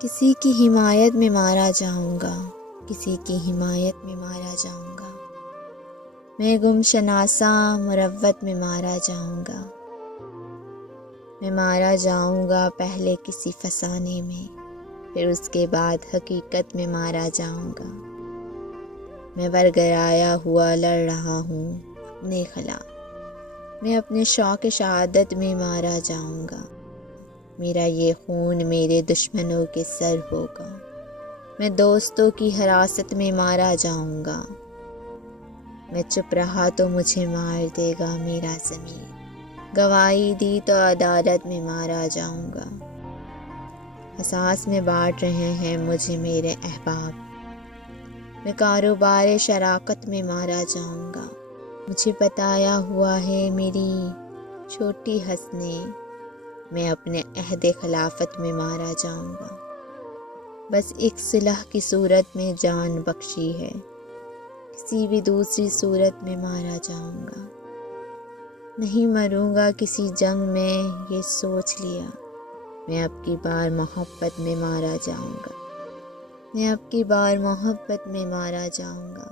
کسی کی حمایت میں مارا جاؤں گا، کسی کی حمایت میں مارا جاؤں گا، میں گم شناساں مروت میں مارا جاؤں گا، میں مارا جاؤں گا پہلے کسی فسانے میں، پھر اس کے بعد حقیقت میں مارا جاؤں گا، میں برگرایا ہوا لڑ رہا ہوں اپنے خلاف، میں اپنے شوق شہادت میں مارا جاؤں گا، میرا یہ خون میرے دشمنوں کے سر ہوگا، میں دوستوں کی حراست میں مارا جاؤں گا، میں چپ رہا تو مجھے مار دے گا میرا ضمیر، گواہی دی تو عدالت میں مارا جاؤں گا، حساس میں بانٹ رہے ہیں مجھے میرے احباب، میں کاروبار شراکت میں مارا جاؤں گا، مجھے بتایا ہوا ہے میری چھوٹی حسنیں، میں اپنے عہد خلافت میں مارا جاؤں گا، بس ایک صلح کی صورت میں جان بخشی ہے، کسی بھی دوسری صورت میں مارا جاؤں گا، نہیں مروں گا کسی جنگ میں یہ سوچ لیا، میں اب کی بار محبت میں مارا جاؤں گا، میں اب کی بار محبت میں مارا جاؤں گا۔